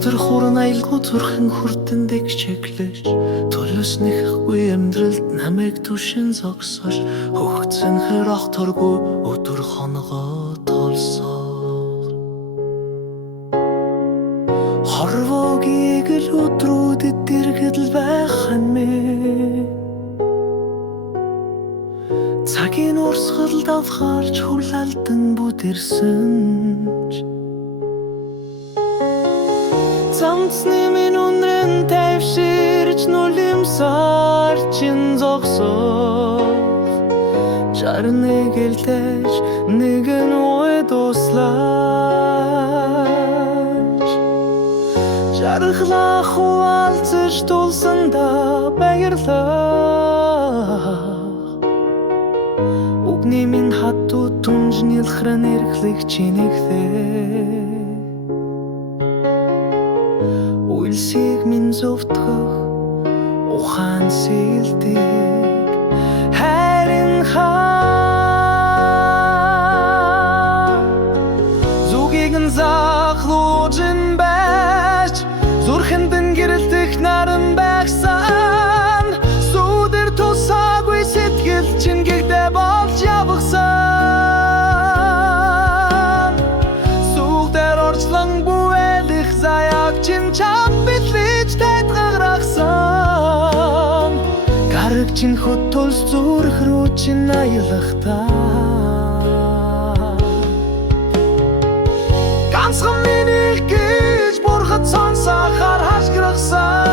дотор хуран аялгүй зүрхэн хүртэндээ чеклэж төлөснөхгүй амьдралд намайг түшин зогсоош хөгцөн хэр ахторгүй өдөр хоногоо толсоор хорвогийг л өдрүүдэд дэргэдэл байх хэмээн цагийн урсгалд авахаарч хүлээлтэн бүтэрсэн Замцны минь үнрэн тайвширч нулимсаар чин зогсох Жарныг элдэж нэгэн ой дуслаач Жаргалах хуалцаж тулсанда баярлах Үгний минь хатуу түнж нэлхрэн эрхлэх чинэгтэй Үлсийг минь зөвтгөх ухаан сэлдэг хайрын хаа Зүгийг нь захлуужин байж зүрхэндэн гэрэлтэх наран байхсан Сүдэр тусаагүй сэтгэл чингэгдэ болж явахсан Сүгдэр орчлон бүэлэх заяаг чин Гараг чин хөтөлс зүрх рүү чин аялахдаа Ганцхан миний гэж бурхад сонсохоор хашгирахсан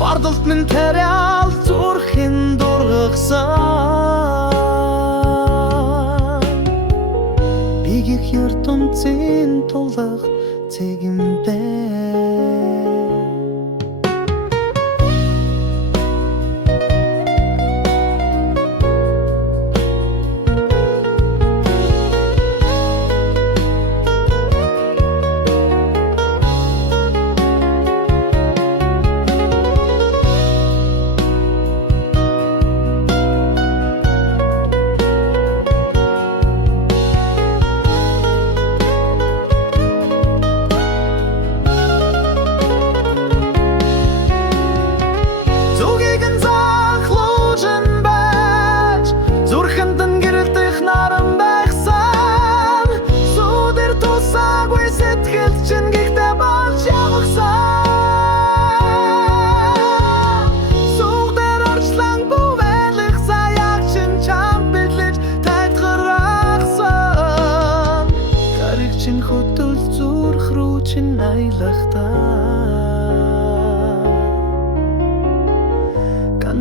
Бардалт минь тариал зүрхэн дургахсан Бигих ертөнцийн тулах цэгэмдээ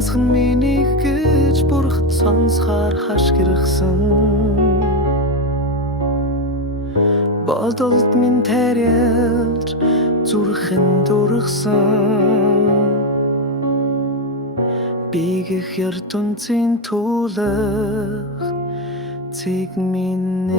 Ганцхан миний гэж бурхад сонсохоор хашгирахсан Бодолд минь тариалж зүрхэн дургасан Бигэх ертөнцийн тулах цэг минь